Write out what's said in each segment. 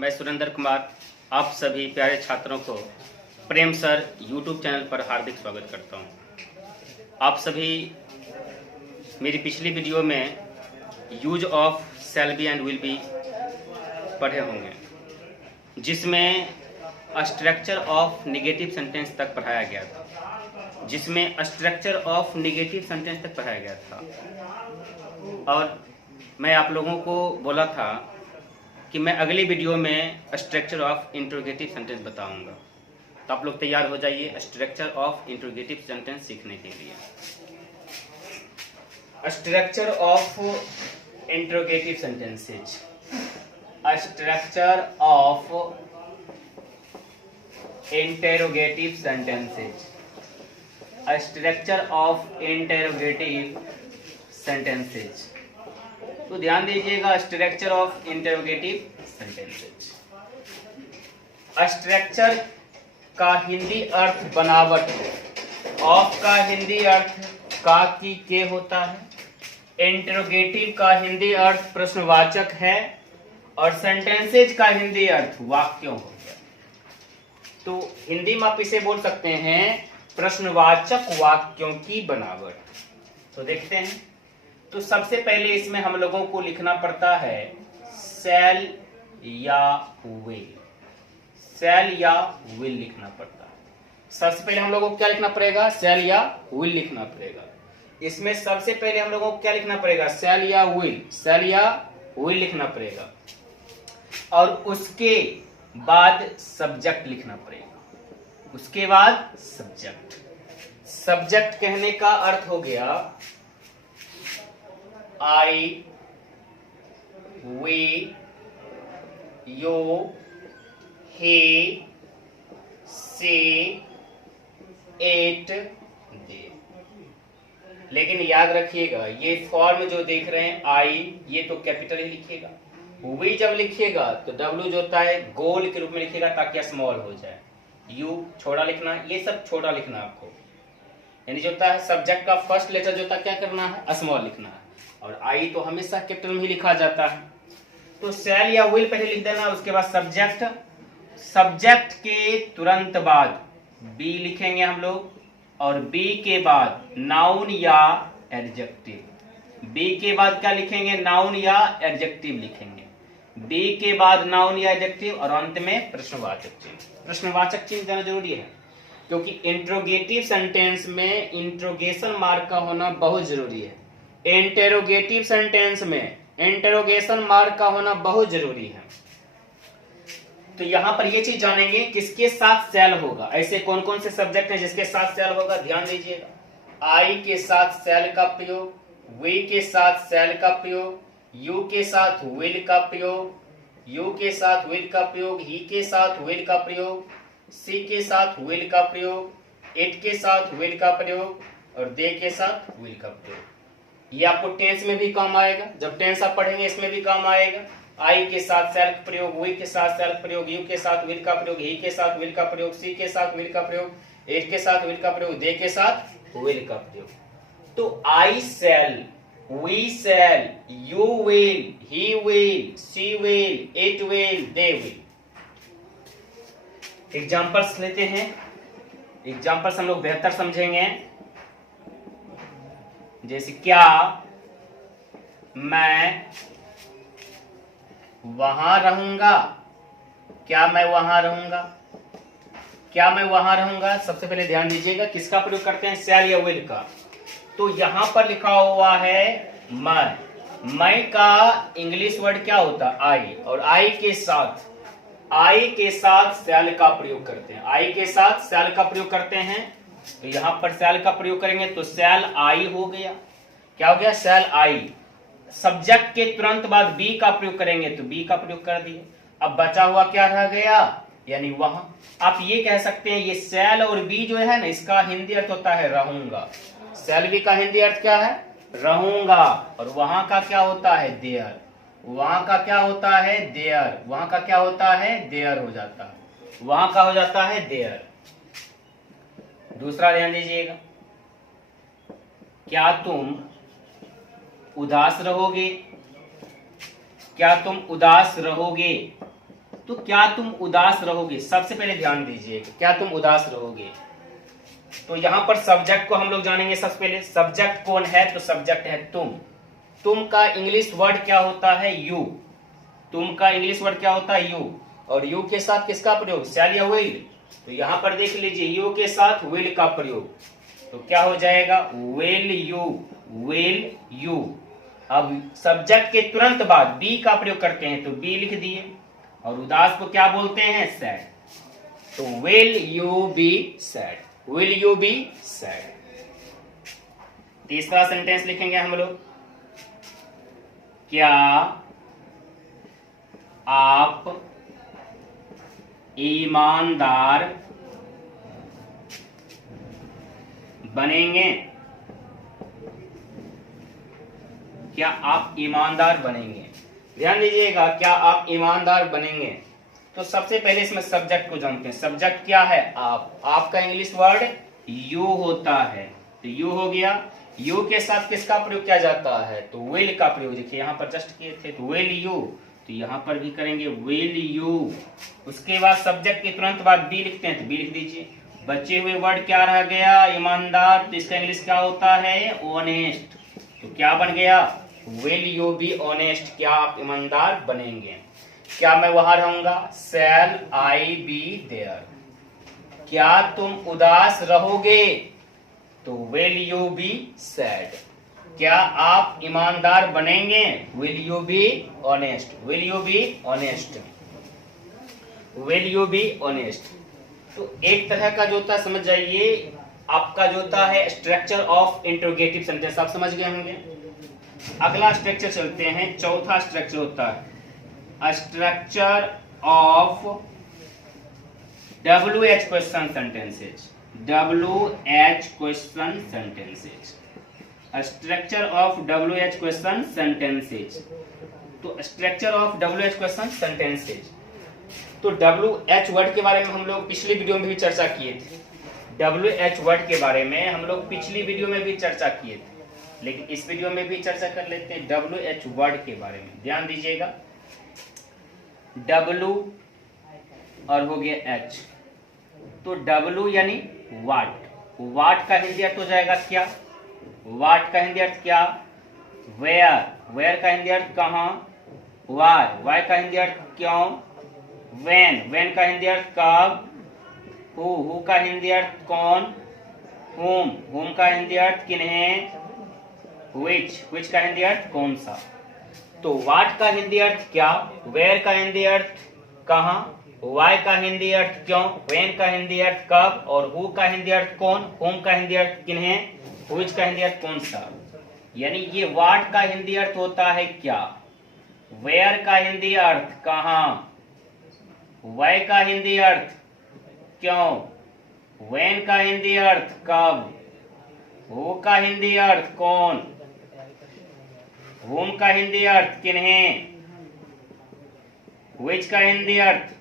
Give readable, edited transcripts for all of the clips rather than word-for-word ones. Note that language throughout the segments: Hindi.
मैं सुरेंद्र कुमार आप सभी प्यारे छात्रों को प्रेम सर यूट्यूब चैनल पर हार्दिक स्वागत करता हूं। आप सभी मेरी पिछली वीडियो में use of shall be and will be पढ़े होंगे, जिसमें स्ट्रक्चर ऑफ नेगेटिव सेंटेंस तक पढ़ाया गया था और मैं आप लोगों को बोला था कि मैं अगली वीडियो में स्ट्रक्चर ऑफ इंट्रोगेटिव सेंटेंस बताऊंगा। तो आप लोग तैयार हो जाइए स्ट्रक्चर ऑफ इंट्रोगेटिव सेंटेंस सीखने के लिए। Structure of interrogative sentences, structure of interrogative sentences, structure of interrogative sentences. तो ध्यान दीजिएगा, structure of interrogative sentences. Structure का हिंदी अर्थ बनावट, ऑफ का हिंदी अर्थ का की के होता है, इंटेरोगेटिव का हिंदी अर्थ प्रश्नवाचक है और सेंटेंसेज का हिंदी अर्थ वाक्यों हो गया। तो हिंदी में आप इसे बोल सकते हैं प्रश्नवाचक वाक्यों की बनावट। तो देखते हैं। तो सबसे पहले इसमें हम लोगों को लिखना पड़ता है शैल या विल। शैल या विल लिखना पड़ता है। सबसे पहले हम लोगों को क्या लिखना पड़ेगा? शैल या विल लिखना पड़ेगा। इसमें सबसे पहले हम लोगों को क्या लिखना पड़ेगा? शैल या विल। शैल या विल लिखना पड़ेगा और उसके बाद सब्जेक्ट लिखना पड़ेगा। उसके बाद सब्जेक्ट। सब्जेक्ट कहने का अर्थ हो गया I, we, you, he, she, it, they। लेकिन याद रखिएगा, ये फॉर्म जो देख रहे हैं आई, ये तो कैपिटल ही लिखिएगा। वी जब लिखिएगा तो डब्ल्यू जो होता है गोल के रूप में लिखिएगा ताकि स्मॉल हो जाए। यू छोटा लिखना, ये सब छोटा लिखना आपको। यानी जो होता है सब्जेक्ट का फर्स्ट लेटर जो होता है क्या करना है? स्मॉल लिखना है। और आई तो हमेशा कैपिटल में ही लिखा जाता है। तो शैल या विल पहले लिख देना, उसके बाद सब्जेक्ट। सब्जेक्ट के तुरंत बाद बी लिखेंगे हम लोग और बी के बाद नाउन या एडजेक्टिव। बी के बाद क्या लिखेंगे? नाउन या एडजेक्टिव लिखेंगे। बी के बाद नाउन या एडजेक्टिव और अंत में प्रश्नवाचक चिन्ह। प्रश्नवाचक चिन्ह देना जरूरी है क्योंकि इंट्रोगेटिव सेंटेंस में इंट्रोगेशन मार्क का होना बहुत जरूरी है। इंटेरोगेटिव सेंटेंस में इंटेरोगेशन मार्क का होना बहुत जरूरी है। तो यहां पर ये चीज जानेंगे किसके साथ शैल होगा। ऐसे कौन कौन से सब्जेक्ट हैं जिसके साथ शैल होगा? ध्यान दीजिएगा। आई के साथ शैल का प्रयोग, वी के साथ शैल का प्रयोग, यू के साथ विल का प्रयोग, यू के साथ विल का प्रयोग, ही के साथ विल का प्रयोग, सी के साथ विल का प्रयोग, इट के साथ विल का प्रयोग और दे के साथ विल का प्रयोग। ये आपको टेंस में भी काम आएगा। जब टेंस आप पढ़ेंगे इसमें भी काम आएगा। आई के साथ शैल का प्रयोग, वी के साथ शैल का प्रयोग, यू के साथ विल का प्रयोग, ही के साथ विल का प्रयोग, सी के साथ विल का प्रयोग, इट के साथ विल का प्रयोग, दे के साथ विल का प्रयोग। तो I shall, we shall, you will, he will, she will, it will, they will. Examples लेते हैं। एग्जाम्पल्स हम लोग बेहतर समझेंगे। जैसे क्या मैं वहां रहूंगा? क्या मैं वहां रहूंगा? क्या मैं वहां रहूंगा? सबसे पहले ध्यान दीजिएगा किसका प्रयोग करते हैं? शैल या विल का। तो यहां पर लिखा हुआ है मैं का इंग्लिश वर्ड क्या होता है? आई। और आई के साथ शैल का प्रयोग करते हैं। आई के साथ शैल का प्रयोग करते हैं। तो यहां पर शैल का प्रयोग करेंगे तो शैल आई हो गया। क्या हो गया? शैल आई। सब्जेक्ट के तुरंत बाद बी का प्रयोग करेंगे तो बी का प्रयोग कर दिए। अब बचा हुआ क्या रह गया? यानी वहां। आप ये कह सकते हैं ये शैल और बी जो है ना, इसका हिंदी अर्थ होता है रहूंगा। शैल बी का हिंदी अर्थ क्या है? रहूंगा। और वहां का क्या होता है? देयर। वहां का क्या होता है? देयर। वहां का क्या होता है? देयर हो जाता है। वहां का हो जाता है देयर। दूसरा ध्यान दीजिएगा, क्या तुम उदास रहोगे? क्या तुम उदास रहोगे? तो क्या तुम उदास रहोगे, सबसे पहले ध्यान दीजिए क्या तुम उदास रहोगे। तो यहां पर सब्जेक्ट को हम लोग जानेंगे। सबसे पहले सब्जेक्ट कौन है, तो सब्जेक्ट है तुम का इंग्लिश वर्ड क्या होता है, यू। तुम का इंग्लिश वर्ड क्या होता है, यू। और यू के साथ किसका प्रयोग, शैल या विल। तो यहां पर देख लीजिए यू के साथ विल का प्रयोग, तो क्या हो जाएगा, विल यू। अब सब्जेक्ट के तुरंत बाद बी का प्रयोग करते हैं, तो बी लिख दिए। और उदास को क्या बोलते हैं, सैड। तो will you be sad, will you be sad. तीसरा सेंटेंस लिखेंगे हम लोग, क्या आप ईमानदार बनेंगे, क्या आप ईमानदार बनेंगे। ध्यान दीजिएगा, क्या आप ईमानदार बनेंगे। तो सबसे पहले इसमें सब्जेक्ट को जानते हैं। सब्जेक्ट क्या है, आपका इंग्लिश वर्ड यू होता है, तो यू हो गया। यू के साथ किसका प्रयोग किया जाता है, तो विल का प्रयोग। देखिए यहाँ पर जस्ट किए थे, तो विल यू, तो यहाँ पर भी करेंगे विल यू। उसके बाद सब्जेक्ट के तुरंत बाद बी लिखते हैं, तो बी लिख दीजिए। बचे हुए वर्ड क्या रह गया, ईमानदार, तो इसका इंग्लिश क्या होता है, ऑनेस्ट। तो क्या बन गया, विल यू बी ऑनेस्ट, क्या आप ईमानदार बनेंगे। क्या मैं वहां रहूंगा, शैल आई बी देयर। क्या तुम उदास रहोगे, तो विल यू बी सैड। क्या आप ईमानदार बनेंगे, will you be honest, will you be honest, will you be honest. तो एक तरह का जो होता है, समझ जाइए, आपका जो होता है स्ट्रक्चर ऑफ इंट्रोगेटिव सेंटेंस, आप समझ गए होंगे। अगला स्ट्रक्चर चलते हैं, चौथा स्ट्रक्चर होता है structure of WH question sentences, WH question sentences, structure of WH question sentences. तो structure of WH question sentences, तो WH वर्ड के बारे में हम लोग पिछली वीडियो में भी चर्चा किए थे। WH वर्ड के बारे में हम लोग पिछली वीडियो में भी चर्चा किए थे, लेकिन इस वीडियो में भी चर्चा कर लेते हैं WH वर्ड के बारे में। ध्यान दीजिएगा, W और हो गया H, तो W यानी वाट, वाट का हिंदी अर्थ हो जाएगा क्या, वाट का हिंदी अर्थ क्या, वेयर, वेयर का हिंदी अर्थ कहाँ, वाई, वाई का हिंदी अर्थ क्यों, वेन, वेन का हिंदी अर्थ कब, हु का हिंदी अर्थ कौन, हुम का हिंदी अर्थ किन्हें, विच का हिंदी अर्थ कौन सा। तो वाट का हिंदी अर्थ क्या, वेयर का हिंदी अर्थ कहाँ, वाई का हिंदी अर्थ क्यों, वेन का हिंदी अर्थ कब, और हु का हिंदी अर्थ कौन, हुम का हिंदी अर्थ किन्हें, विच का हिंदी अर्थ कौन सा। यानी ये वाट का हिंदी अर्थ होता है क्या, वेयर का हिंदी अर्थ कहाँ, वाई का हिंदी अर्थ क्यों, वेन का हिंदी अर्थ कब, हु का हिंदी अर्थ कौन, हुम का हिंदी अर्थ किन्हें, विच का हिंदी अर्थ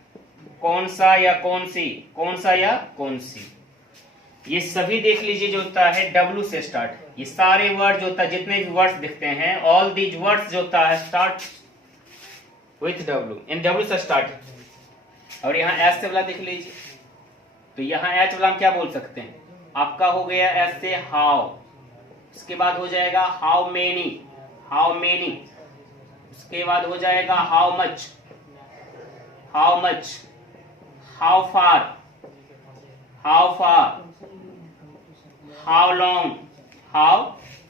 कौन सा या कौन सी, कौन सा या कौन सी। ये सभी देख लीजिए जो होता है W से स्टार्ट। ये सारे वर्ड जो होता है, जितने भी वर्ड्स दिखते हैं, ऑल दीज वर्ड्स जो होता है start with W, in W से स्टार्ट। और यहाँ S से वाला देख लीजिए, तो यहाँ H वाला हम क्या बोल सकते हैं, आपका हो गया S से हाउ, उसके बाद हो जाएगा हाउ मेनी, हाउ मेनी, उसके बाद हो जाएगा how much, how much, how far, how far, how long, how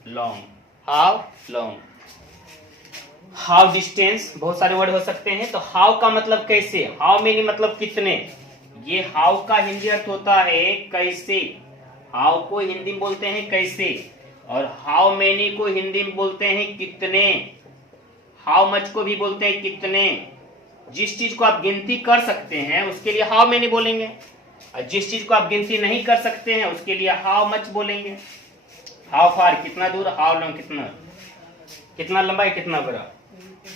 long, how long, how distance, बहुत सारे वर्ड हो सकते हैं। तो हाउ का मतलब कैसे, हाउ मेनी मतलब कितने। ये हाउ का हिंदी अर्थ होता है कैसे, हाउ को हिंदी में बोलते हैं कैसे, और हाउ मेनी को हिंदी में बोलते हैं कितने, हाउ मच को भी बोलते हैं कितने। जिस चीज को आप गिनती कर सकते हैं उसके लिए हाउ मेनी बोलेंगे, और जिस चीज को आप गिनती नहीं कर सकते हैं उसके लिए हाउ मच बोलेंगे। हाउ फार कितना दूर, हाउ लॉन्ग कितना, कितना लंबा है कितना बड़ा।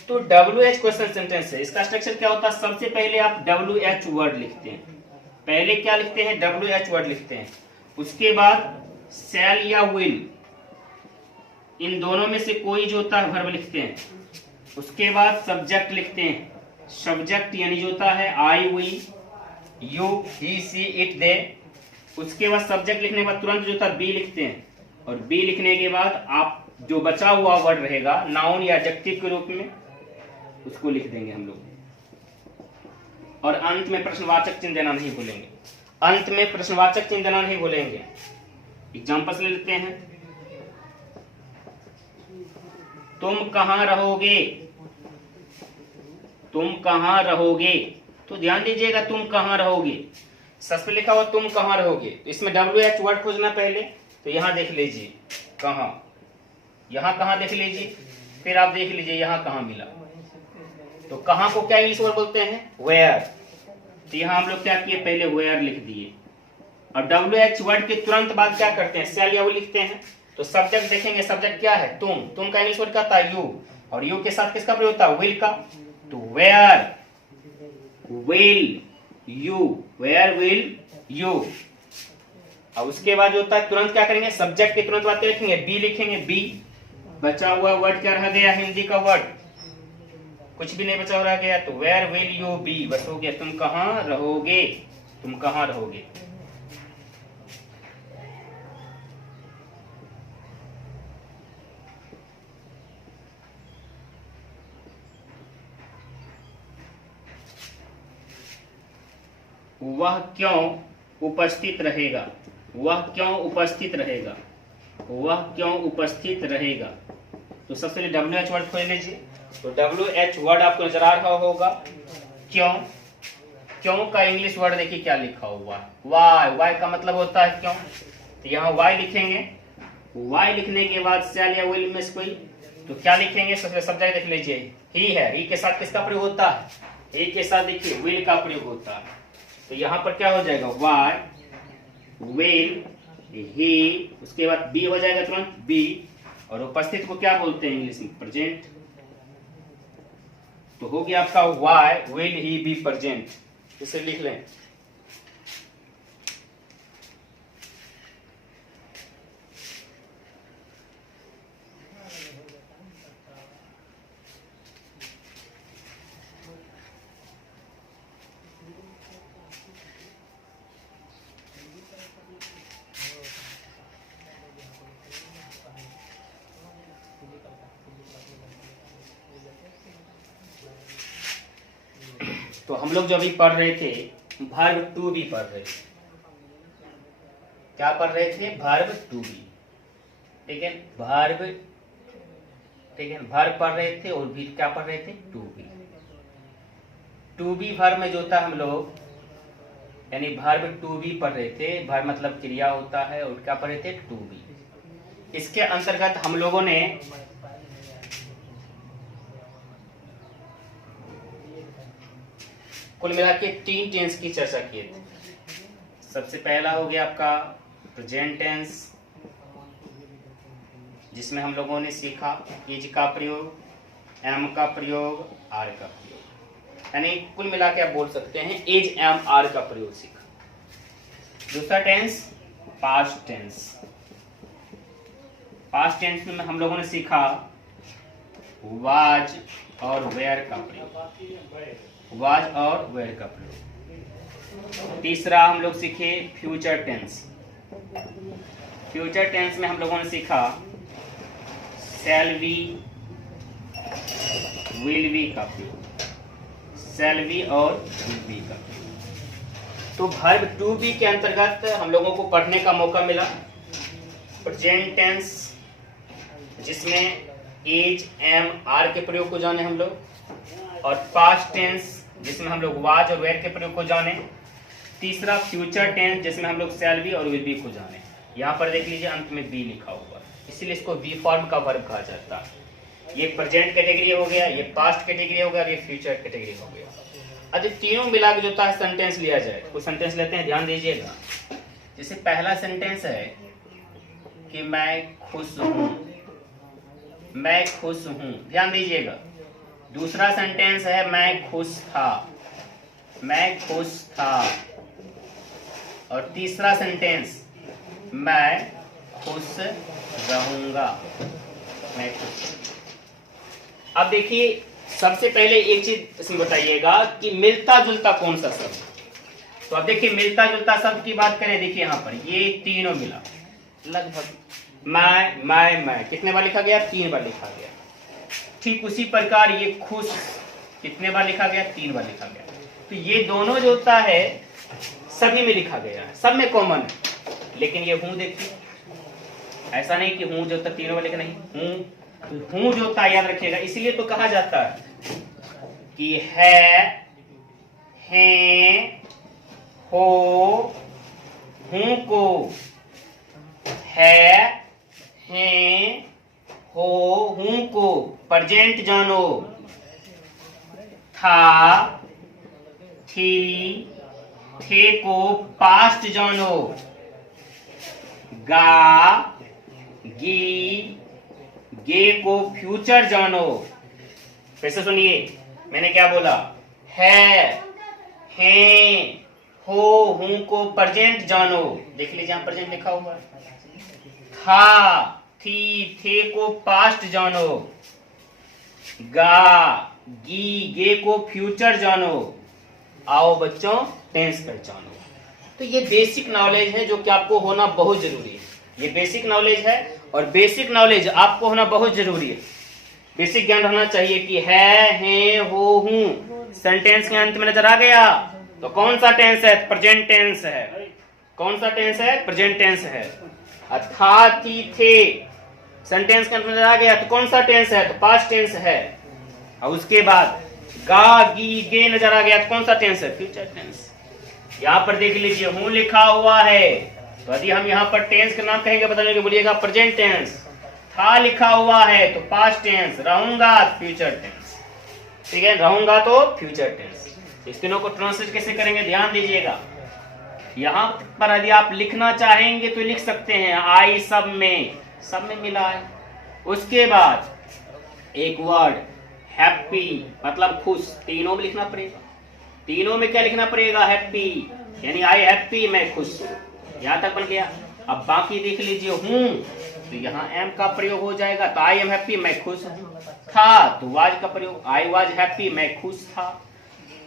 तो WH क्वेश्चन सेंटेंस है, इसका स्ट्रक्चर क्या होता है, सबसे पहले आप WH वर्ड लिखते हैं, पहले क्या लिखते हैं, WH वर्ड लिखते हैं। उसके बाद शैल या विल, इन दोनों में से कोई जो होता है वर्ब लिखते हैं। उसके बाद सब्जेक्ट लिखते हैं, सब्जेक्ट यानी जो होता है I, we, you, he, she, it, they. उसके बाद सब्जेक्ट लिखने के बाद तुरंत जो होता है बी लिखते हैं, और बी लिखने के बाद आप जो बचा हुआ वर्ड रहेगा नाउन या एडजेक्टिव के रूप में उसको लिख देंगे हम लोग। और अंत में प्रश्नवाचक चिन्ह देना नहीं भूलेंगे, अंत में प्रश्नवाचक चिन्ह देना नहीं भूलेंगे। एग्जांपल्स ले लेते हैं। तुम कहां रहोगे, तुम कहां रहोगे, तो ध्यान दीजिएगा तुम कहां रहोगे, सबसे लिखा हुआ तुम कहां रहोगे, तो इसमें WH वर्ड खोजना पहले, तो यहां देख लीजिए कहां, यहां कहां देख लीजिए, फिर आप देख लीजिए यहां कहां मिला, तो कहां को क्या इंग्लिश वर्ड बोलते हैं, वेयर। तो यहां हम लोग क्या किए, पहले वेयर लिख दिए, और WH वर्ड के तुरंत बाद क्या करते हैं, शैल या विल लिखते हैं। तो सब्जेक्ट देखेंगे, सब्जेक्ट क्या है, तुम का इंग्लिश वर्ड क्या था, यू, और यू के साथ किसका प्रयोग होता है, विल का, तो where will you, where will you. अब उसके बाद जो होता है तुरंत क्या करेंगे, सब्जेक्ट के तुरंत बाद क्या लिखेंगे, बी लिखेंगे, बी। बचा हुआ वर्ड क्या रह गया, हिंदी का वर्ड, कुछ भी नहीं बचा रह गया, तो वेयर विल यू बी, बस हो गया, तुम कहां रहोगे, तुम कहां रहोगे। वह क्यों उपस्थित रहेगा, वह क्यों उपस्थित रहेगा, वह क्यों उपस्थित रहेगा। तो सबसे पहले WH वर्ड खोज लीजिए, तो WH वर्ड आपको नजर आ रहा होगा, क्यों, क्यों का इंग्लिश वर्ड देखिए क्या लिखा हुआ है, वाई, वाई का मतलब होता है क्यों, तो यहाँ वाई लिखेंगे, वाई लिखने के बाद शैल या विल में से कोई, तो क्या लिखेंगे, सबसे सब्जेक्ट देख लीजिए, ही है, ही के साथ किसका प्रयोग होता है, ही के साथ देखिए विल का प्रयोग होता है, तो यहां पर क्या हो जाएगा, वाई विल ही, उसके बाद बी हो जाएगा तुरंत बी, और उपस्थित को क्या बोलते हैं इंग्लिश में, प्रेजेंट। तो हो गया आपका why will he be present, इसे लिख लें। तो हम लोग जो अभी पढ़ रहे थे वर्ब टू बी पढ़ रहे थे, क्या पढ़ रहे थे, वर्ब टू बी, ठीक है, वर्ब, ठीक है, वर्ब पढ़ रहे थे, और भी क्या पढ़ रहे थे, to be. To be verb में जो था हम लोग, यानी वर्ब टू बी पढ़ रहे थे, वर्ब मतलब क्रिया होता है, और क्या पढ़ रहे थे, टू बी। इसके अंतर्गत हम लोगों ने कुल मिला के 3 टेंस की चर्चा की थी। सबसे पहला हो गया आपका प्रेजेंट टेंस, जिसमें हम लोगों ने सीखा इज का प्रयोग, एम का प्रयोग, आर का प्रयोग, यानी कुल मिला के आप बोल सकते हैं इज एम आर का प्रयोग सीखा। दूसरा tense past tense, past tense में हम लोगों ने सीखा वाज और वेयर का प्रयोग, वाज और वेयर का प्रयोग। तीसरा हम लोग सीखे फ्यूचर टेंस, फ्यूचर टेंस में हम लोगों ने सीखा शैल बी, विल बी का प्रयोग, शैल बी और विल बी का प्रयोग। तो वर्ब टू बी के अंतर्गत हम लोगों को पढ़ने का मौका मिला प्रेजेंट टेंस, जिसमें इज एम आर के प्रयोग को जाने हम लोग, और पास्ट टेंस जिसमें हम लोग वाज और वेयर के प्रयोग को जाने। तीसरा फ्यूचर टेंस जिसमें हम लोग शैल बी और विल बी को जाने। यहाँ पर देख लीजिए अंत में बी लिखा हुआ है, इसीलिए इसको बी फॉर्म का वर्ब कहा जाता है। ये प्रेजेंट कैटेगरी हो गया, ये पास्ट कैटेगरी हो गया, और ये फ्यूचर कैटेगरी हो गया। अब तीनों मिला के जो था सेंटेंस लिया जाए, कुछ सेंटेंस लेते हैं, ध्यान दीजिएगा। जैसे पहला सेंटेंस है कि मैं खुश हूं, मैं खुश हूं, ध्यान दीजिएगा। दूसरा सेंटेंस है मैं खुश था, मैं खुश था। और तीसरा सेंटेंस मैं खुश रहूंगा, मैं खुश। अब देखिए सबसे पहले एक चीज इसमें बताइएगा कि मिलता जुलता कौन सा शब्द। तो अब देखिए मिलता जुलता शब्द की बात करें, देखिए यहाँ पर ये तीनों मिला लगभग। मैं कितने बार लिखा गया? 3 बार लिखा गया। ठीक उसी प्रकार ये खुश कितने बार लिखा गया? 3 बार लिखा गया। तो ये दोनों जो होता है सभी में लिखा गया है, सब में कॉमन है। लेकिन ये हूं देखिए, ऐसा नहीं कि हूं जो होता तीनों बार लिखा, नहीं हूं जो होता है याद रखिएगा। इसलिए तो कहा जाता है कि है, हो, हूं को, है, हो, हूं को प्रेजेंट जानो, था, थी, थे को पास्ट जानो, गा, गी, गे को फ्यूचर जानो। फिर से सुनिए मैंने क्या बोला, है, हो, हूं को प्रेजेंट जानो, देख लीजिए यहां प्रेजेंट लिखा हुआ है। था, थी, थे को पास्ट जानो, गा, गी, गे को फ्यूचर जानो। आओ बच्चों टेंस पहचानो। तो ये बेसिक नॉलेज है जो कि आपको होना बहुत जरूरी है। ये बेसिक नॉलेज है और बेसिक नॉलेज आपको होना बहुत जरूरी है। बेसिक ज्ञान रहना चाहिए कि है, हो, हूं सेंटेंस के अंत में नजर आ गया तो कौन सा टेंस है? प्रेजेंट टेंस है। कौन सा टेंस है? प्रेजेंट टेंस है। था, थी, थे सेंटेंस के अंत में नजर आ गया तो कौन सा टेंस है? तो पास्ट टेंस है। और उसके बाद गा, गी, गे नजर आ गया तो कौन सा टेंस है? Future tense. यहाँ पर देख लीजिए हूं लिखा हुआ है तो यदि हम यहाँ पर टेंस का नाम कहेंगे बताने के बोलिएगा प्रेजेंट टेंस। था लिखा हुआ है तो पास्ट टेंस, रहूंगा फ्यूचर टेंस। ठीक है, रहूंगा तो फ्यूचर टेंस। इस तीनों को ट्रांसलेट कैसे करेंगे ध्यान दीजिएगा। यहाँ पर यदि आप लिखना चाहेंगे तो लिख सकते हैं आई सब में मिला है। उसके बाद एक वर्ड हैप्पी मतलब खुश, तीनों में लिखना पड़ेगा। तीनों में क्या लिखना पड़ेगा? हैप्पी, यानी आई हैप्पी मैं खुश हूं। यहां तक बन गया। अब बाकी देख लीजिए हूं तो यहाँ एम का प्रयोग हो जाएगा तो आई एम हैप्पी मैं खुश हूं। था तो वाज का प्रयोग, आई वाज हैप्पी मैं खुश था।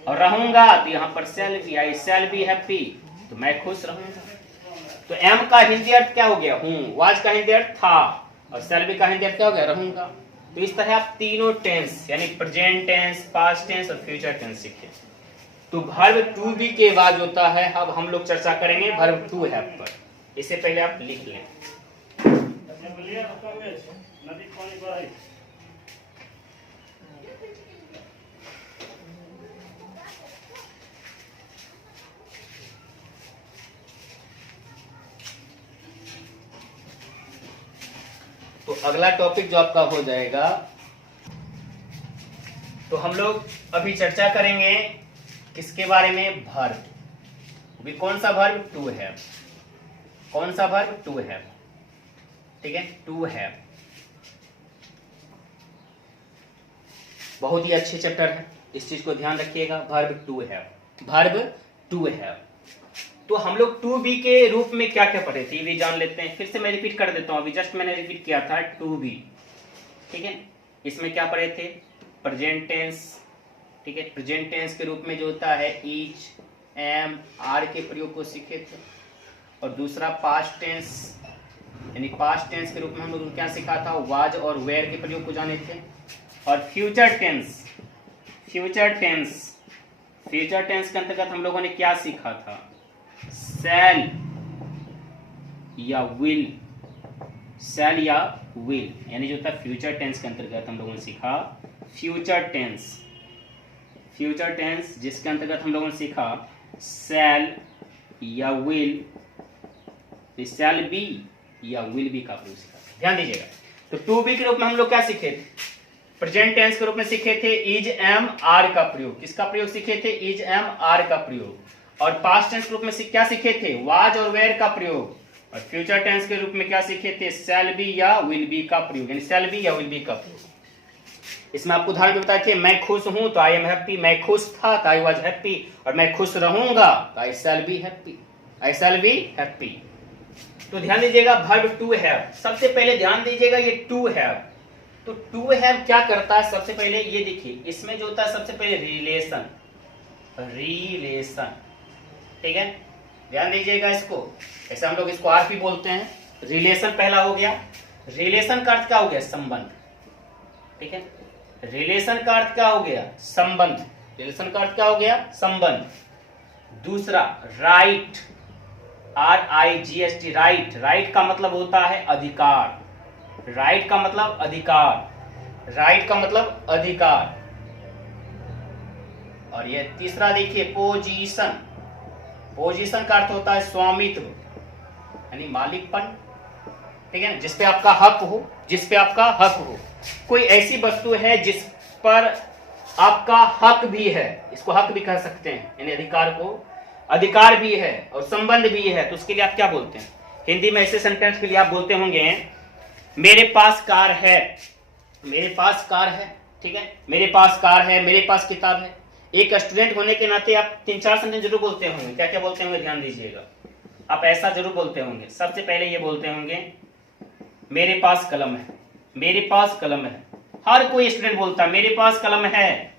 और रहूंगा तो यहाँ पर shall be, I shall be happy तो मैं खुश रहूंगा। तो एम का हिंदी अर्थ क्या हो गया? हूं। वाज का हिंदी अर्थ था और शैल बी का हिंदी अर्थ क्या हो गया? रहूंगा। तो इस तरह आप तीनों टेंस यानी प्रेजेंट टेंस, पास्ट टेंस और फ्यूचर टेंस सीखे। तो वर्ब टू बी के बाद होता है, अब हम लोग चर्चा करेंगे वर्ब टू हैव पर। इससे पहले आप लिख लें। तो अगला टॉपिक जो आपका हो जाएगा, तो हम लोग अभी चर्चा करेंगे किसके बारे में? वर्ब। भी कौन सा वर्ब? To have. कौन सा वर्ब? To have. ठीक है, टू हैव बहुत ही अच्छे चैप्टर है, इस चीज को ध्यान रखिएगा। Verb to have, verb to have. तो हम लोग टू बी के रूप में क्या क्या पढ़े थे ये भी जान लेते हैं। फिर से मैं रिपीट कर देता हूं, अभी जस्ट मैंने रिपीट किया था टू बी। ठीक है, इसमें क्या पढ़े थे? Present tense. ठीक है, प्रेजेंट टेंस के रूप में जो होता है इज, एम, आर के प्रयोग को सीखे थे। और दूसरा पास्ट टेंस, यानी पास्ट टेंस के रूप में हम लोग क्या सीखा था? वाज और वेयर के प्रयोग को जाने थे। और फ्यूचर टेंस, फ्यूचर टेंस के अंतर्गत हम लोगों ने क्या सीखा था? शैल या विल, शैल या विल, यानी जो था फ्यूचर टेंस के अंतर्गत हम लोगों ने सीखा फ्यूचर टेंस। फ्यूचर टेंस जिसके अंतर्गत हम लोगों ने सीखा शैल या विल, शैल बी या विल बी का प्रयोग सीखा। ध्यान दीजिएगा। तो टू बी के रूप में हम लोग क्या सीखे थे? प्रेजेंट टेंस के रूप में सीखे थे इज, एम, आर का प्रयोग। किसका प्रयोग सीखे थे? इज, एम, आर का प्रयोग। और पास्ट टेंस के रूप में क्या सीखे थे? वाज और वेयर का प्रयोग। और फ्यूचर टेंस के रूप में क्या सीखे थे? शैल बी या विल बी का प्रयोग, यानी शैल बी या विल बी का प्रयोग। इसमें आपको उदाहरण भी बताए थे, मैं खुश हूं तो आई एम हैप्पी, मैं खुश था तो आई वाज हैप्पी, और मैं खुश रहूंगा तो I shall be happy, I shall be happy. तो ध्यान दीजिएगा वर्ब टू हैव। सबसे पहले ध्यान दीजिएगा ये टू हैव। तो टू हैव क्या करता है, सबसे पहले ये देखिए, इसमें जो होता है सबसे पहले रिलेशन, रिलेशन, ठीक है, ध्यान दीजिएगा इसको। ऐसे हम लोग इसको आरपी बोलते हैं। रिलेशन पहला हो गया। रिलेशन का अर्थ क्या हो गया, संबंध, ठीक है। रिलेशन का अर्थ क्या हो गया, संबंध। रिलेशन का अर्थ क्या हो गया, संबंध। दूसरा राइट, RIGHT, राइट। राइट का मतलब होता है अधिकार। राइट का मतलब अधिकार। राइट का मतलब अधिकार। और ये तीसरा देखिए पोजीशन। पोजीशन का अर्थ होता है स्वामित्व, यानी मालिकपन, ठीक है, जिस पे आपका हक हो, जिस पे आपका हक हो। कोई ऐसी वस्तु है जिस पर आपका हक भी है, इसको हक भी कह सकते हैं, यानी अधिकार को, अधिकार भी है और संबंध भी है, तो उसके लिए आप क्या बोलते हैं हिंदी में? ऐसे सेंटेंस के लिए आप बोलते होंगे मेरे पास कार है, मेरे पास कार है, ठीक है, मेरे पास कार है, मेरे पास किताब है। एक स्टूडेंट होने के नाते आप 3-4 सेंटेंस जरूर बोलते होंगे। क्या क्या बोलते होंगे, ध्यान दीजिएगा। आप ऐसा जरूर बोलते होंगे। सबसे पहले ये बोलते होंगे मेरे पास कलम है, मेरे पास कलम है। हर कोई स्टूडेंट बोलता है मेरे पास कलम है,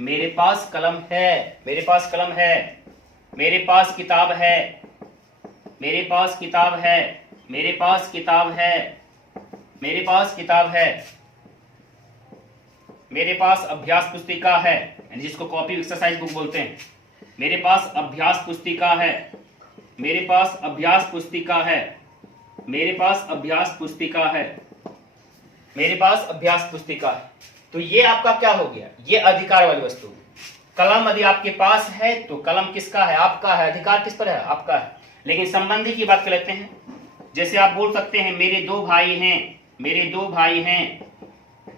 मेरे पास कलम है, मेरे पास कलम है। मेरे पास किताब है, मेरे पास किताब है, मेरे पास किताब है, मेरे पास किताब है। मेरे पास अभ्यास पुस्तिका है, जिसको कॉपी एक्सरसाइज बुक बोलते हैं। मेरे पास अभ्यास पुस्तिका है, मेरे पास अभ्यास पुस्तिका है, मेरे पास अभ्यास पुस्तिका है, मेरे पास अभ्यास पुस्तिका है। तो ये आपका क्या हो गया, ये अधिकार वाली वस्तु। कलम यदि आपके पास है तो कलम किसका है, आपका है। अधिकार किस पर है, आपका है। लेकिन संबंधी की बात कर लेते हैं। जैसे आप बोल सकते हैं मेरे 2 भाई हैं, मेरे 2 भाई हैं,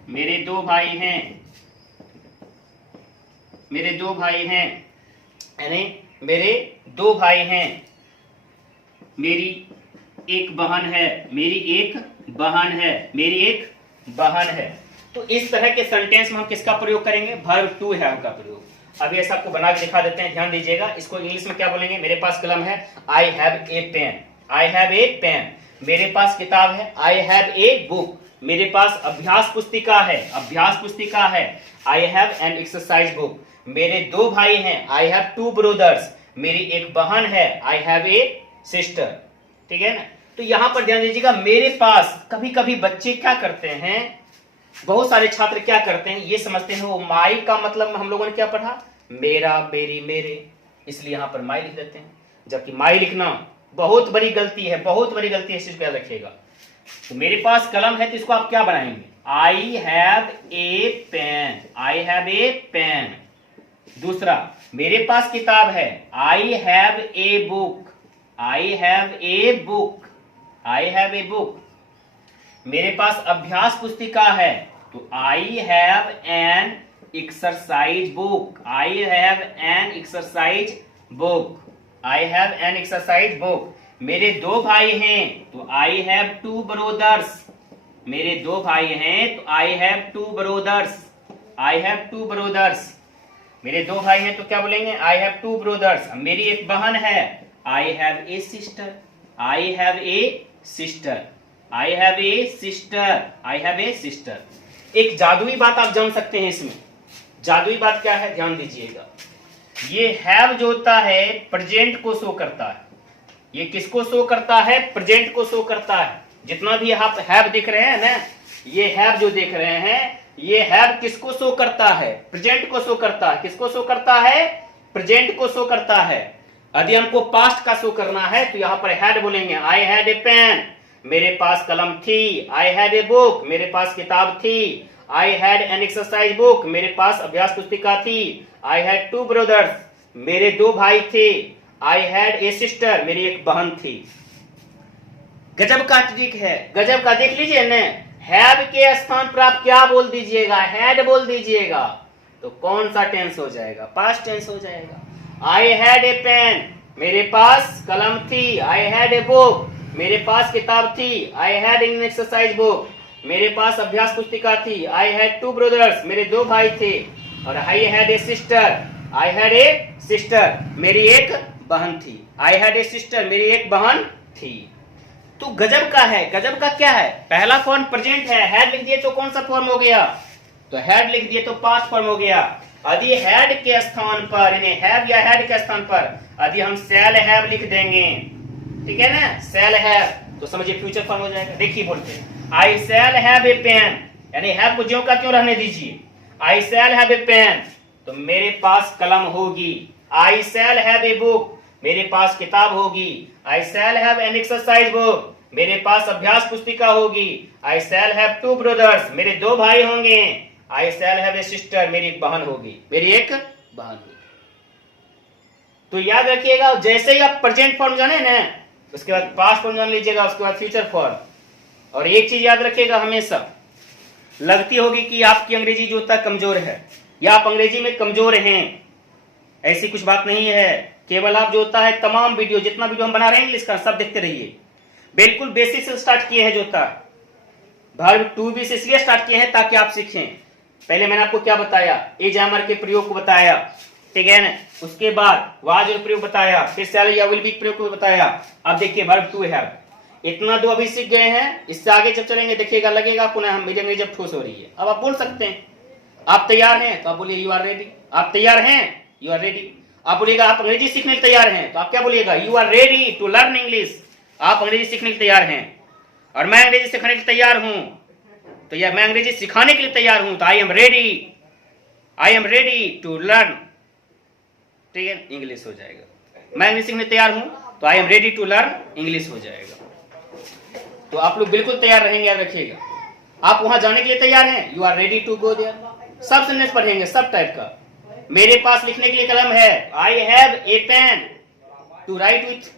मेरे 2 भाई हैं, मेरे 2 भाई हैं, यानी मेरे 2 भाई हैं, मेरी एक बहन है, मेरी एक बहन है, मेरी एक बहन है। तो इस तरह के सेंटेंस में हम किसका प्रयोग करेंगे, वर्ब टू हैव का प्रयोग। अभी ऐसा आपको बना के दिखा देते हैं, ध्यान दीजिएगा। इसको इंग्लिश में क्या बोलेंगे, मेरे पास कलम है, I have a pen, I have a pen. मेरे पास किताब है, आई हैव ए बुक। मेरे पास अभ्यास पुस्तिका है, अभ्यास पुस्तिका है, I have an exercise book. मेरे 2 भाई हैं, आई हैव 2 ब्रदर्स। मेरी एक बहन है, आई हैव ए सिस्टर, ठीक है ना। तो यहां पर ध्यान दीजिएगा, मेरे पास। कभी कभी बच्चे क्या करते हैं, बहुत सारे छात्र क्या करते हैं, ये समझते हैं वो माई का मतलब हम लोगों ने क्या पढ़ा, मेरा, मेरी, मेरे, इसलिए यहां पर माई लिख देते हैं। जबकि माई लिखना बहुत बड़ी गलती है, बहुत बड़ी गलती है, इस चीज को याद रखिएगा। तो मेरे पास कलम है तो इसको आप क्या बनाएंगे, I have a pen, I have a pen. दूसरा, मेरे पास किताब है, I have a book, I have a book, I have a book. मेरे पास अभ्यास पुस्तिका है, तो I have an exercise book, I have an exercise book, I have an exercise book. मेरे 2 भाई हैं, तो आई हैव 2 ब्रदर्स। मेरे 2 भाई हैं तो I have 2 brothers, I have 2 brothers. मेरे 2 भाई हैं तो क्या बोलेंगे, आई हैव 2 ब्रदर्स। मेरी एक बहन है, I have A sister, I have A sister, I have A sister, I have A sister. एक जादुई बात आप जान सकते हैं इसमें। जादुई बात क्या है, ध्यान दीजिएगा। ये हैव जो होता है प्रेजेंट को शो करता है। ये किसको शो करता है, प्रेजेंट को शो करता है। जितना भी आप हैव दिख रहे हैं ना, ये हैव जो देख रहे हैं, ये हैव किसको शो करता है, प्रेजेंट को शो करता है। किसको शो करता है, प्रेजेंट को शो करता है। यदि हमको पास्ट का शो करना है तो यहाँ पर हैड बोलेंगे, आई हैड ए पेन, मेरे पास कलम थी, आई हैड ए बुक, मेरे पास किताब थी, I had an exercise book, मेरे पास अभ्यास पुस्तिका थी, आई हैड 2 ब्रदर्स, मेरे 2 भाई थे, आई हैड ए सिस्टर, मेरी एक बहन थी। गजब का ट्रिक है, गजब का। देख लीजिए न, हैव के स्थान पर आप क्या बोल दीजिएगा, हैड बोल दीजिएगा, तो कौन सा टेंस हो जाएगा, पास्ट टेंस हो जाएगा। आई हैड ए पेन, मेरे पास कलम थी, आई हैड ए बुक, मेरे पास किताब थी, I had an exercise book, मेरे पास अभ्यास पुस्तिका थी, आई हैड 2 ब्रदर्स, मेरे 2 भाई थे, और I had a sister, I had a sister, मेरी एक बहन थी, आई हैड ए सिस्टर, मेरी एक बहन थी। तो गजब का है। गजब का क्या है? पहला फॉर्म प्रेजेंट है, हैड लिख दिए तो कौन सा फॉर्म हो गया? तो हैड लिख दिए तो पास्ट फॉर्म हो गया। यदि हैड के स्थान पर, यानी हैव या हैड के स्थान पर यदि हम शैल हैव लिख देंगे, ठीक है ना, शैल हैव, तो समझिए फ्यूचर फॉर्म हो जाएगा। देखिए बोलते हैं आई शैल हैव ए पेन, यानी हैव को ज्यों का त्यों रहने दीजिए। आई शैल हैव ए पेन, तो मेरे पास कलम होगी। I shall have a book, मेरे पास किताब होगी। I shall have an exercise book, मेरे पास अभ्यास पुस्तिका होगी। I shall have two brothers, मेरे दो भाई होंगे। आई शैल हैव ए सिस्टर, मेरी एक बहन होगी, मेरी एक बहन होगी। तो याद रखिएगा, जैसे ही आप प्रेजेंट फॉर्म जाने ना, उसके बाद पास्ट फॉर्म जान लीजिएगा, उसके बाद फ्यूचर फॉर्म। और एक चीज याद रखिएगा हमेशा, लगती होगी कि आपकी अंग्रेजी जो होता है कमजोर है या आप अंग्रेजी में कमजोर हैं, ऐसी कुछ बात नहीं है। केवल आप जो होता है तमाम वीडियो, जितना वीडियो हम बना रहे हैं इंग्लिश का, सब देखते रहिए। बिल्कुल बेसिक से स्टार्ट किए हैं जो होता है, वर्ब टू बी से इसलिए स्टार्ट किए हैं ताकि आप सीखें। पहले मैंने आपको क्या बताया? इज एमर के प्रयोग को बताया, ठीक है ना, उसके बाद वाज और प्रयोग बताया, फिर शैल या विल बी प्रयोग को बताया। अब देखिए वर्ब टू हैव, इतना दो अभी सीख गए हैं। इससे आगे जब चलेंगे देखिएगा लगेगा पुनः हम मेरी अंग्रेजी जब ठोस हो रही है। अब आप बोल सकते हैं आप तैयार हैं, तो आप बोलिए यू आर रेडी। आप तैयार हैं, यू आर रेडी। आप बोलिएगा आप अंग्रेजी सीखने के लिए तैयार हैं, तो आप क्या बोलिएगा? You are ready to learn English. आप अंग्रेजी सीखने के लिए तैयार हैं और मैं अंग्रेजी सीखने के लिए तैयार हूं, तो या मैं अंग्रेजी सिखाने के लिए तैयार हूं, तो I am ready, I am ready to learn, ठीक है, इंग्लिश हो जाएगा। मैं इंग्लिश सीखने तैयार हूं, तो I am ready to learn English हो जाएगा। तो आप लोग बिल्कुल तैयार रहेंगे, याद रखिएगा। आप वहां जाने के लिए तैयार हैं, you are ready to go there. सब सेंटेंस पढ़ेंगे, सब टाइप का। मेरे पास लिखने के लिए कलम है, I have a pen to write with.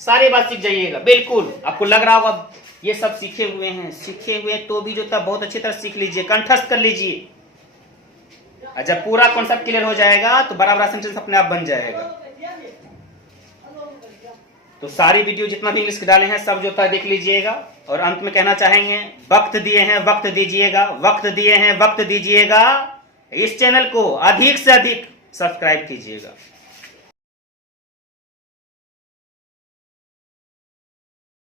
सारी बात सीख जाइएगा। बिल्कुल आपको लग रहा होगा ये सब सीखे हुए हैं, सीखे हुए तो भी जो था बहुत अच्छी तरह सीख लीजिए, कंठस्थ कर लीजिए। जब पूरा कॉन्सेप्ट क्लियर हो जाएगा तो बराबर सेंटेंस अपने आप बन जाएगा। तो सारी वीडियो जितना भी इंग्लिश के डाले हैं सब जो था देख लीजिएगा। और अंत में कहना चाहेंगे, वक्त दिए हैं वक्त दीजिएगा, वक्त दिए हैं वक्त दीजिएगा। इस चैनल को अधिक से अधिक सब्सक्राइब कीजिएगा।